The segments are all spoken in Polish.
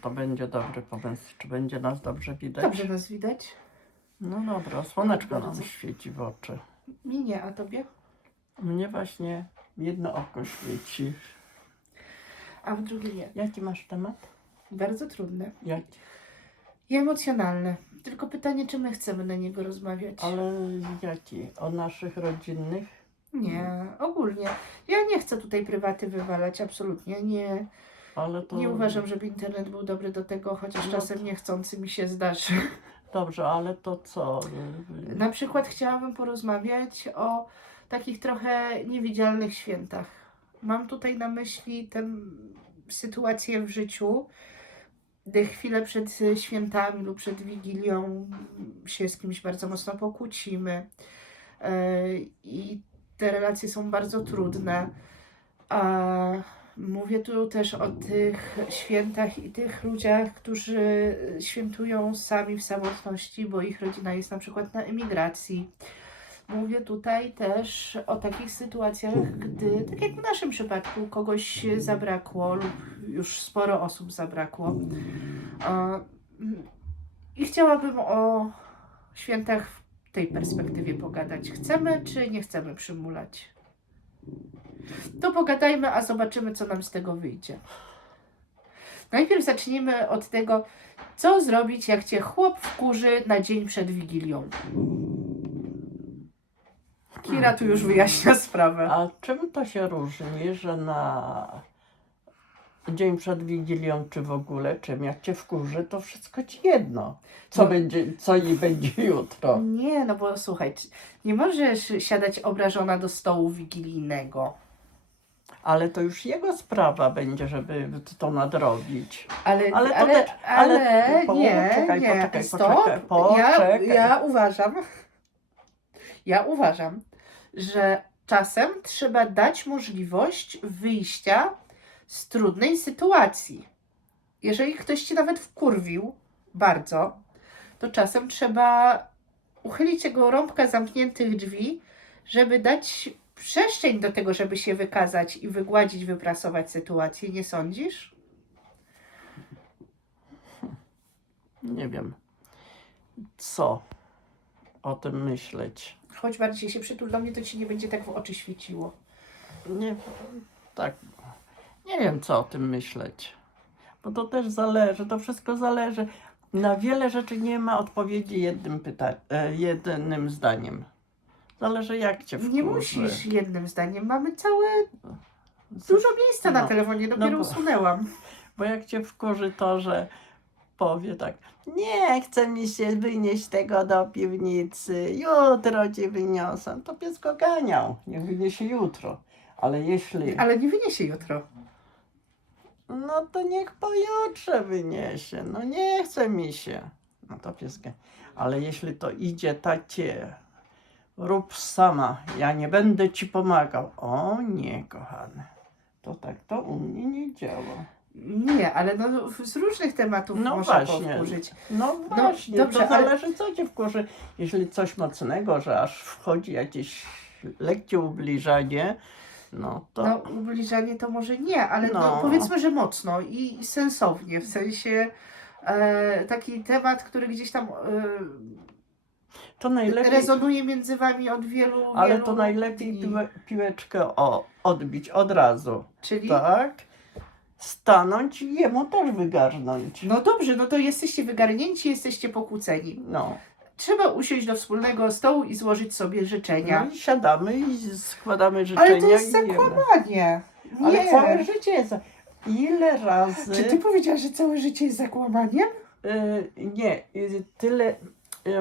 to będzie dobry pomysł, czy będzie nas dobrze widać. Dobrze nas widać? No dobra, słoneczko nam Bardzo. świeci w oczy. Mi nie, a tobie? Mnie właśnie jedno oko świeci. A w drugie nie. Jaki masz temat? Bardzo trudne. Jaki? I emocjonalne. Tylko pytanie, czy my chcemy na niego rozmawiać? Ale jaki? O naszych rodzinnych? Nie, ogólnie. Ja nie chcę tutaj prywaty wywalać, absolutnie. Nie, Ale to... nie uważam, żeby internet był dobry do tego, chociaż No czasem niechcący mi się zdarzy. Dobrze, ale to co? Na przykład chciałabym porozmawiać o takich trochę niewidzialnych świętach. Mam tutaj na myśli tę sytuację w życiu, gdy chwilę przed świętami lub przed Wigilią się z kimś bardzo mocno pokłócimy e, i te relacje są bardzo trudne. A mówię tu też o tych świętach i tych ludziach, którzy świętują sami w samotności, bo ich rodzina jest na przykład na emigracji. Mówię tutaj też o takich sytuacjach, gdy, tak jak w naszym przypadku, kogoś zabrakło lub już sporo osób zabrakło. I chciałabym o świętach w tej perspektywie pogadać. Chcemy czy nie chcemy przymulać? To pogadajmy, a zobaczymy, co nam z tego wyjdzie. Najpierw zacznijmy od tego, co zrobić, jak cię chłop wkurzy na dzień przed Wigilią. Kira tu już wyjaśnia sprawę. A czym to się różni, że na dzień przed Wigilią, czy w ogóle, czym jak cię wkurzy, to wszystko ci jedno. Co, No. będzie, co i będzie jutro. Nie, no bo słuchaj, nie możesz siadać obrażona do stołu wigilijnego. Ale to już jego sprawa będzie, żeby to nadrobić. Ale, Ale to ale, też- ale- ale po- nie, poczekaj, nie, poczekaj, stop. poczekaj, Ja, poczekaj. ja uważam, ja uważam, że czasem trzeba dać możliwość wyjścia z trudnej sytuacji. Jeżeli ktoś ci nawet wkurwił bardzo, to czasem trzeba uchylić jego rąbka zamkniętych drzwi, żeby dać przestrzeń do tego, żeby się wykazać i wygładzić, wyprasować sytuację. Nie sądzisz? Nie wiem, co o tym myśleć. Chodź bardziej się przytul do mnie, to ci nie będzie tak w oczy świeciło. Nie, tak, nie wiem, co o tym myśleć. Bo to też zależy, to wszystko zależy. Na wiele rzeczy nie ma odpowiedzi jednym, pyta- e, jednym zdaniem. Zależy, jak cię wkurzy. Nie musisz jednym zdaniem. Mamy całe dużo miejsca na No, telefonie, dopiero bo- usunęłam. Bo jak cię wkurzy to, że powie tak, nie chce mi się wynieść tego do piwnicy, jutro ci wyniosę, to pies go ganiał, niech wyniesie jutro. Ale jeśli, Ale nie wyniesie jutro. no to niech pojutrze wyniesie, no nie chce mi się, no to pies Ale jeśli to idzie takie, rób sama, ja nie będę ci pomagał. O nie, kochany, to tak to u mnie nie działa. Nie, ale no, z różnych tematów No można właśnie. powkurzyć. No właśnie, dobrze, to ale- zależy co cię wkurzy. Jeśli coś mocnego, że aż wchodzi jakieś lekkie ubliżanie, no to No, ubliżanie to może nie, ale no. No. powiedzmy, że mocno i, i sensownie. W sensie e, taki temat, który gdzieś tam to najlepiej, rezonuje między wami od wielu ale wielu to najlepiej dni. piłe, piłeczkę o, odbić od razu, Czyli tak? Stanąć i jemu też wygarnąć. No dobrze, no to jesteście wygarnięci, jesteście pokłóceni. No, Trzeba usiąść do wspólnego stołu i złożyć sobie życzenia. no i siadamy i składamy życzenia. Ale to jest zakłamanie. Ale Nie. całe życie jest... Ile razy... Czy ty powiedziałaś, że całe życie jest zakłamaniem? Y, nie, y, tyle,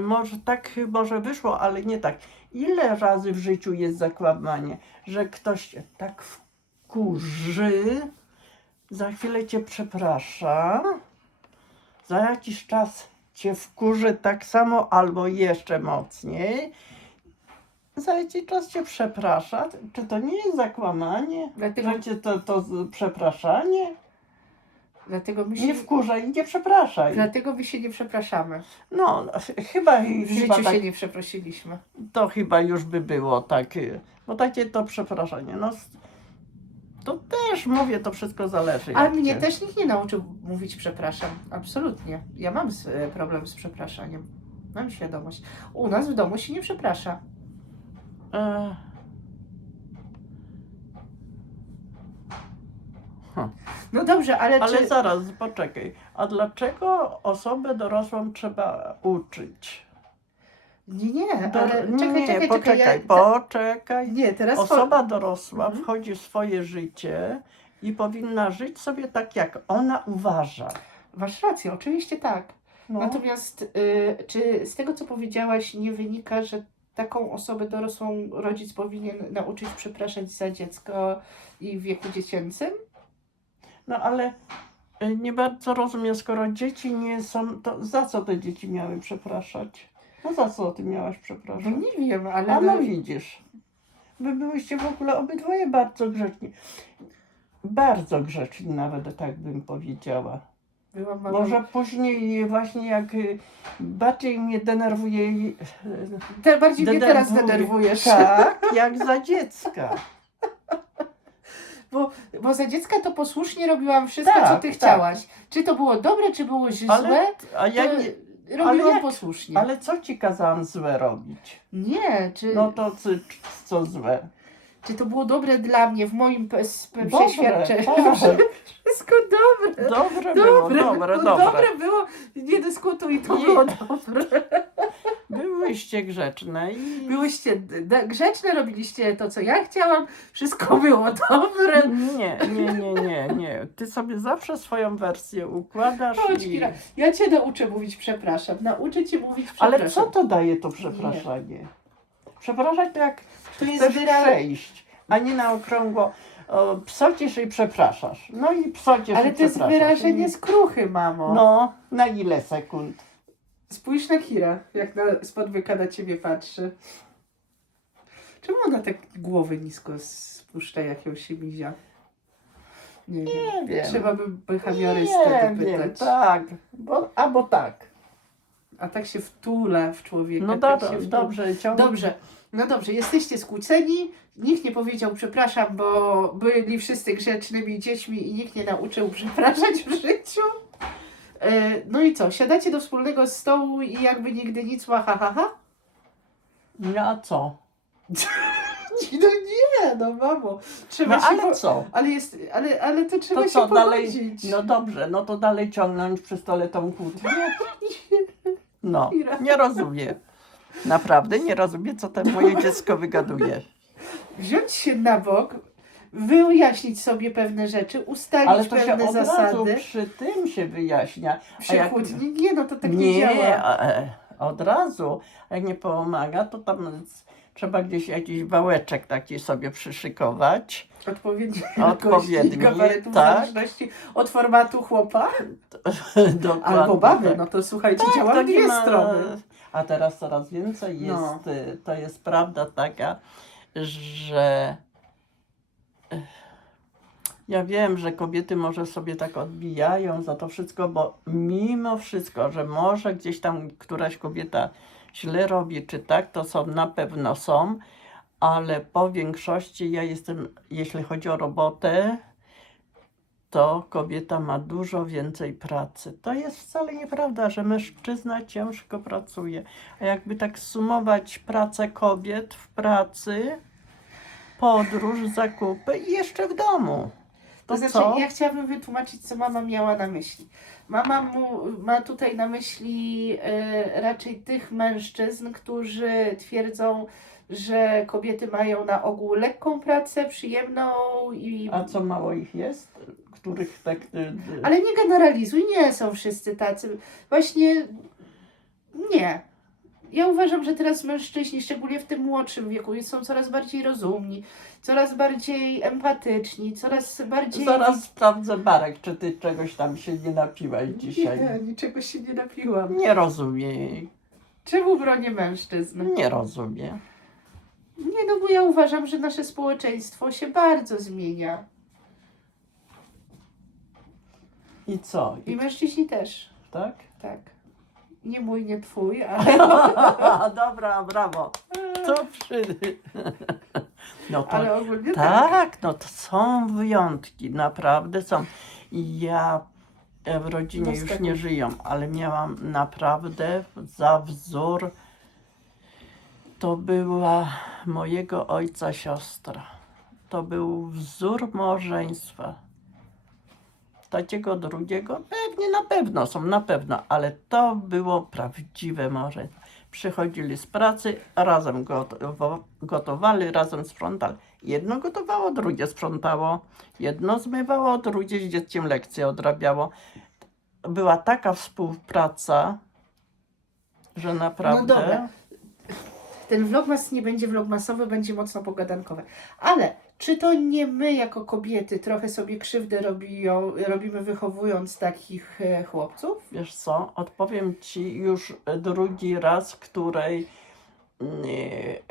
może tak może wyszło, ale nie tak. Ile razy w życiu jest zakłamanie, że ktoś cię tak wkurzy, za chwilę cię przeprasza, za jakiś czas cię wkurzy tak samo albo jeszcze mocniej, za jakiś czas cię przeprasza. Czy to nie jest zakłamanie? Dlatego, Że cię to, to przepraszanie? Dlatego, my się, Nie wkurzaj i nie przepraszaj. dlatego my się nie przepraszamy. No, ch- chyba, W chyba życiu tak, się nie przeprosiliśmy. to chyba już by było tak, y, bo takie to przepraszanie, no s- To też mówię, to wszystko zależy. A jak mnie też nikt nie nauczył mówić przepraszam. Absolutnie. Ja mam s- problem z przepraszaniem. Mam świadomość. U nas w domu się nie przeprasza. E... No dobrze, ale, Ale czy... zaraz, poczekaj. A dlaczego osobę dorosłą trzeba uczyć? Nie, nie, Do... ale nie, czekaj, czekaj, poczekaj, czekaj. Ja... poczekaj. Nie, teraz... Osoba dorosła Mhm. wchodzi w swoje życie i powinna żyć sobie tak, jak ona uważa. Masz rację, oczywiście tak. No. Natomiast y, czy z tego, co powiedziałaś, nie wynika, że taką osobę dorosłą rodzic powinien nauczyć przepraszać za dziecko i w wieku dziecięcym? No ale y, nie bardzo rozumiem, skoro dzieci nie są, to za co te dzieci miały przepraszać? No za co ty miałaś No przepraszać? nie wiem, ale... A no widzisz, wy byłyście w ogóle obydwoje bardzo grzeczni. Bardzo grzeczni nawet, tak bym powiedziała. Byłam. Może później właśnie jak y, bardziej mnie denerwuje, Te bardziej mnie teraz denerwuje- denerwujesz. tak, jak za dziecka. Bo, bo za dziecka to posłusznie robiłam wszystko, Tak, co ty tak. chciałaś. Czy to było dobre, czy było źle, Ale, a ja to nie, robiłam jak- posłusznie. ale co ci kazałam złe robić? Nie, czy, No to co, co złe? Czy to było dobre dla mnie w moim Dobre, przeświadczeniu? tak. Wszystko dobre. Dobre było, Dobre, dobre, no dobre. dobre było, nie dyskutuj, to Nie. było dobre. Byłyście grzeczne i... Byłyście grzeczne, robiliście to, co ja chciałam, wszystko było dobre. Nie, nie, nie, nie, nie. Ty sobie zawsze swoją wersję układasz Chodź, i... Kira, ja cię nauczę mówić przepraszam, nauczę cię mówić przepraszam. Ale co to daje to przepraszanie? Przepraszać to jak To jest chcesz przejść, a nie na okrągło o, psocisz i przepraszasz. No i psocisz Ale i to jest przepraszasz. wyrażenie skruchy, mamo. No, na ile sekund? Spójrz na Kira, jak na, spod byka na ciebie patrzy. Czemu ona tak głowy nisko spuszcza, jak ją się mizia? Nie wiem. Wiem. Trzeba by behawiorystę nie dopytać. wiem, tak. Bo, albo tak. A tak się wtula w człowieka. No tak się dobrze, ciągle. Dobrze, no dobrze, jesteście skłóceni, nikt nie powiedział przepraszam, bo byli wszyscy grzecznymi dziećmi i nikt nie nauczył przepraszać w życiu. E, No i co, siadacie do wspólnego stołu i jakby nigdy nic, ma ha, ha, ha? No a co? No nie, no mamo, trzeba No się ale po... co? ale, jest, ale, ale to trzeba To się co, dalej, pogodzić. no dobrze, no to dalej ciągnąć przy stole tą kłótnię? No, nie rozumiem. Naprawdę nie rozumiem, co ten moje dziecko wygaduje. Wziąć się na bok, wyjaśnić sobie pewne rzeczy, ustalić Ale to się pewne od razu zasady. przy tym się wyjaśnia. Przy jak- nie no to tak nie, nie, działa. a, e, od razu. A Jak nie pomaga, to tam z- trzeba gdzieś jakiś wałeczek taki sobie przyszykować. Odpowiedni Odpowiedni, gabarytu w tak. zależności od formatu chłopa Dokładnie albo baby. tak. No to słuchajcie, Tak, działa w dwie ma- strony. A teraz coraz więcej jest, No. y, to jest prawda taka, że eh, ja wiem, że kobiety może sobie tak odbijają za to wszystko, bo mimo wszystko, że może gdzieś tam któraś kobieta źle robi, czy tak, to są na pewno są, ale po większości ja jestem, jeśli chodzi o robotę, to kobieta ma dużo więcej pracy. To jest wcale nieprawda, że mężczyzna ciężko pracuje. A jakby tak sumować pracę kobiet w pracy, podróż, zakupy i jeszcze w domu. To To znaczy, co? ja chciałabym wytłumaczyć, co mama miała na myśli. Mama mu, ma tutaj na myśli e, raczej tych mężczyzn, którzy twierdzą, że kobiety mają na ogół lekką pracę, przyjemną i. A co mało ich jest? Których tak... y, y, Ale nie generalizuj, nie są wszyscy tacy. Właśnie nie. Ja uważam, że teraz mężczyźni, szczególnie w tym młodszym wieku, są coraz bardziej rozumni, coraz bardziej empatyczni, coraz bardziej. Zaraz sprawdzę, Marek, czy ty czegoś tam się nie napiłaś dzisiaj. Nie, niczego się nie napiłam. Nie rozumiem. Czemu bronię mężczyzn? Nie rozumiem. Nie, no bo ja uważam, że nasze społeczeństwo się bardzo zmienia. I co? I I, mężczyźni też, tak? tak. Nie mój, nie twój, ale Dobra, brawo. To przy... No to Ale ogólnie tak. tak, no to są wyjątki, naprawdę są. I ja e, w rodzinie już Niestety. nie żyją, ale miałam naprawdę za wzór. To była mojego ojca siostra. To był wzór małżeństwa. Takiego drugiego pewnie na pewno są, na pewno, ale to było prawdziwe małżeństwo. Przychodzili z pracy, razem gotowo- gotowali, razem sprzątali. Jedno gotowało, drugie sprzątało. Jedno zmywało, drugie z dzieckiem lekcje odrabiało. Była taka współpraca, że naprawdę... No. Ten vlogmas nie będzie vlogmasowy, będzie mocno pogadankowy. Ale czy to nie my jako kobiety trochę sobie krzywdę robią, robimy wychowując takich e, chłopców? Wiesz co, odpowiem ci już drugi raz, której mm,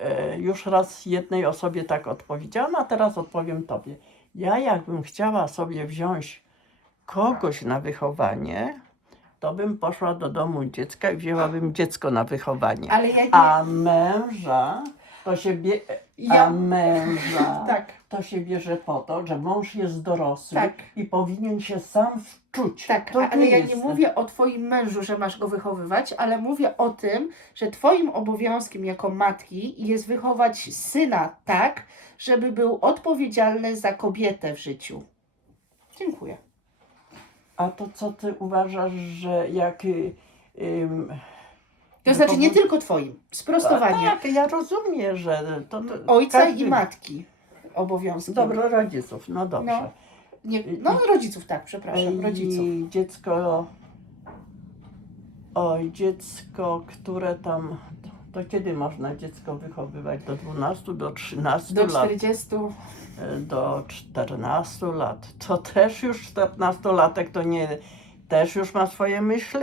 e, już raz jednej osobie tak odpowiedziałam, a teraz odpowiem tobie. Ja jakbym chciała sobie wziąć kogoś na wychowanie, to bym poszła do domu dziecka i wzięłabym dziecko na wychowanie. Ale ja nie... A męża to się bie... A Ja- męża Tak, to się bierze po to, że mąż jest dorosły Tak. i powinien się sam wczuć. tak, To ale ja nie jest- mówię o twoim mężu, że masz go wychowywać, ale mówię o tym, że twoim obowiązkiem jako matki jest wychować syna tak, żeby był odpowiedzialny za kobietę w życiu. Dziękuję. A to co ty uważasz, że jak. y, ym, To znaczy nie tylko twoim. Sprostowanie. Tak, ja rozumiem, że to. to Ojca każdy- i matki obowiązkiem. Dobra, rodziców, no dobrze. Nie, no rodziców, tak, przepraszam, rodziców. I dziecko. Oj, dziecko, które tam. To kiedy można dziecko wychowywać? Do 12, do 13 Do lat? 40. Y, Do 14 lat. To też już 14-latek to nie. Też już ma swoje myśli?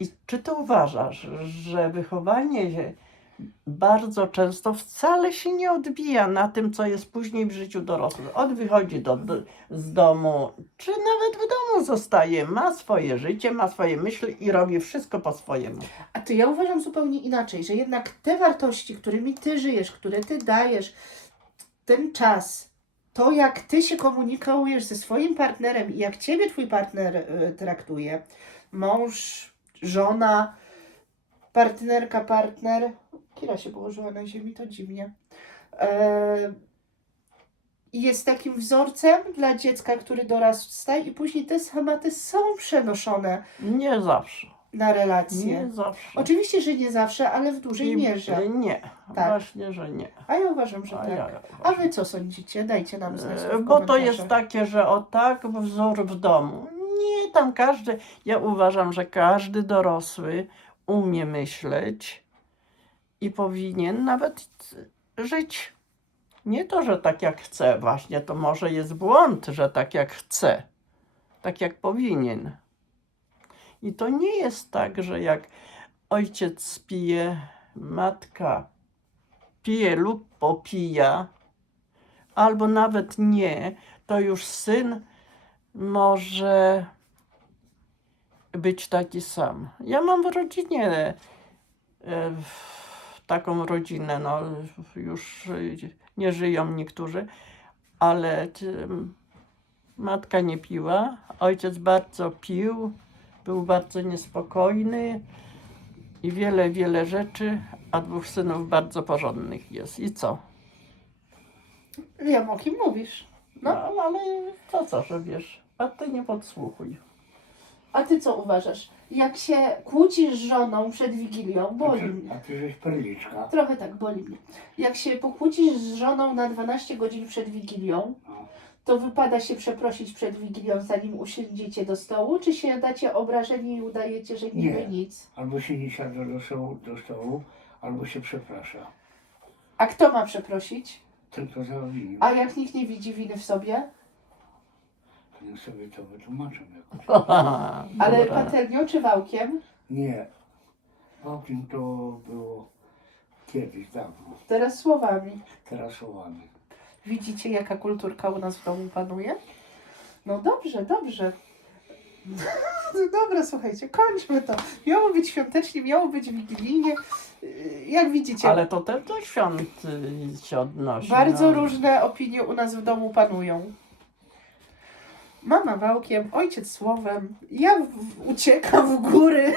I czy ty uważasz, że wychowanie się bardzo często wcale się nie odbija na tym, co jest później w życiu dorosłym? On wychodzi do, do, z domu, czy nawet w domu zostaje, ma swoje życie, ma swoje myśli i robi wszystko po swojemu. A to ja uważam zupełnie inaczej, że jednak te wartości, którymi ty żyjesz, które ty dajesz, ten czas, to jak ty się komunikujesz ze swoim partnerem i jak ciebie twój partner y, traktuje, mąż, żona, partnerka, partner, Kira się położyła na ziemi, to dziwnie. E, jest takim wzorcem dla dziecka, który dorasta i później te schematy są przenoszone Nie zawsze. na relacje. Nie zawsze. Oczywiście, że nie zawsze, ale w dużej I- mierze. Nie, Tak. właśnie, że nie. A ja uważam, że A tak. ja A wy co sądzicie? Dajcie nam znać. E, Bo to jest takie, że o tak wzór w domu. Nie, tam każdy, ja uważam, że każdy dorosły umie myśleć i powinien nawet żyć. Nie to, że tak jak chce, właśnie to może jest błąd, że tak jak chce, tak jak powinien. I to nie jest tak, że jak ojciec pije, matka pije lub popija, albo nawet nie, to już syn może być taki sam. Ja mam w rodzinie e, taką rodzinę, no już nie żyją niektórzy, ale matka nie piła, ojciec bardzo pił, był bardzo niespokojny i wiele, wiele rzeczy, a dwóch synów bardzo porządnych jest. I co? Wiem, o kim mówisz. No, No. ale to co, że wiesz, a ty nie podsłuchuj. A ty co uważasz? Jak się kłócisz z żoną przed Wigilią, boli A mnie. ty żeś perliczka. Trochę tak, boli mnie. Jak się pokłócisz z żoną na 12 godzin przed Wigilią, to wypada się przeprosić przed Wigilią, zanim usiądziecie do stołu, czy się dacie obrażenie i udajecie, że niby Nie. nic? Albo się nie siada do stołu, do stołu, albo się przeprasza. A kto ma przeprosić? Tylko za winę. A jak nikt nie widzi winy w sobie? Niech sobie to wytłumaczę jakoś. Ale patelnią czy wałkiem? Nie. Wałkiem to było kiedyś, dawno. Teraz słowami. Teraz słowami. Widzicie, jaka kulturka u nas w domu panuje? No dobrze, dobrze. No dobra, słuchajcie, kończmy to. Miało być świątecznie, miało być wigilijnie. Jak widzicie, Ale to też do świąt y, się odnosi. bardzo no. różne opinie u nas w domu panują. Mama wałkiem, ojciec słowem, ja w, uciekam w góry.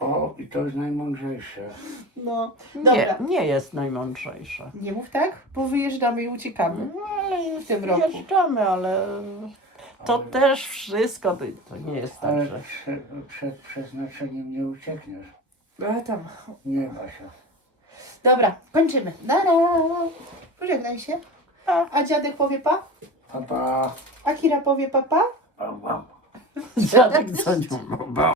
O, i to jest najmądrzejsze. No, Nie, dobra. nie jest najmądrzejsze. Nie mów tak, bo wyjeżdżamy i uciekamy. No ale W tym roku. Ale to Ale- też wszystko, to, to nie jest tak, Ale że... prze, przed przeznaczeniem nie uciekniesz. A tam. Nie, Basia. Dobra, kończymy. Nara. Pożegnaj się. A dziadek powie pa? Papa. A Kira powie papa? Pa, pa. Dziadek dzwonił.